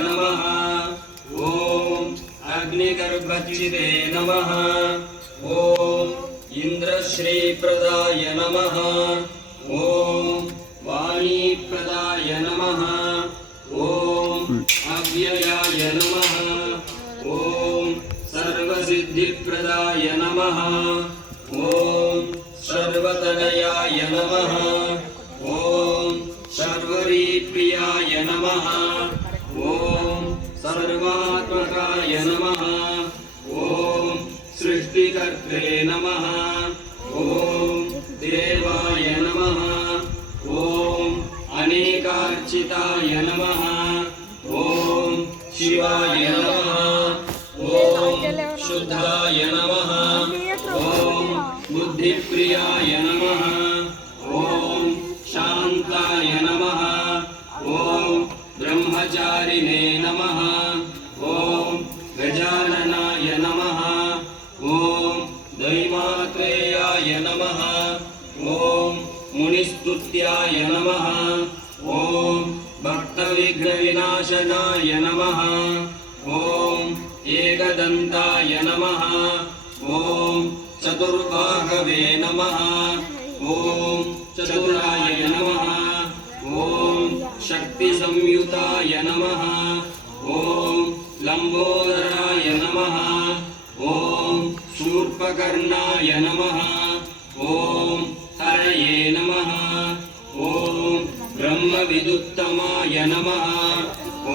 नमः। ॐ अग्निगर्भचिदे नमः। ॐ इन्द्रश्रीप्रदाय नमः। ॐ वाणीप्रदाय नमः। ॐ अव्ययाय नमः। ॐ सर्वसिद्धिप्रदाय नमः। ॐ सर्वतनयाय नमः। ॐ सर्वरीप्रियाय नमः। ॐ सर्वात्मकाय नमः। ॐ सृष्टिकर्त्रे नमः। ॐ देवाय नमः। ॐ अनेकार्चिताय नमः। ॐ शिवाय नमः। ॐ शुद्धाय नमः। ॐ बुद्धिप्रियाय नमः। ॐ शान्ताय नमः। ॐ ब्रह्मचारिणे नमः। ॐ गजाननाय नमः। ॐ दैमात्रेयाय नमः। ॐ मुनिस्तुत्याय नमः। ॐ भक्तविघ्नविनाशनाय नमः। ॐ एकदन्ताय नमः। ॐ चतुर्बाहवे नमः। ॐ चतुराय नमः। ॐ शक्तिसंयुताय नमः। ॐ लंबोदराय नमः। ॐ शूर्पकर्णाय नमः। ॐ हरये नमः। ॐ ब्रह्मविदुत्तमाय नमः। ॐ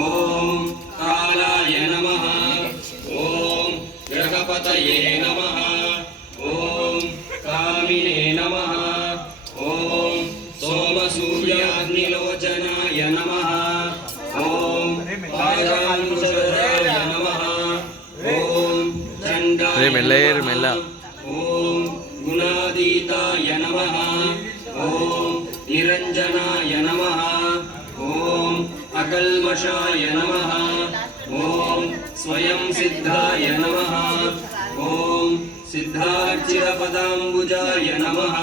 कालाय नमः। ॐ ग्रहपतये नमः। ॐ कामिने नमः। ॐ सोमसूर्याग्निलोचनाय नमः। ॐ पादानुसराय नमः। ॐ चण्डाय नमः। ॐ गुणातीताय नमः। ॐ निरञ्जनाय नमः। ॐ अकल्मषाय नमः। ॐ स्वयं सिद्धाय नमः। ॐ सिद्धार्चितपदाम्बुजाय नमः।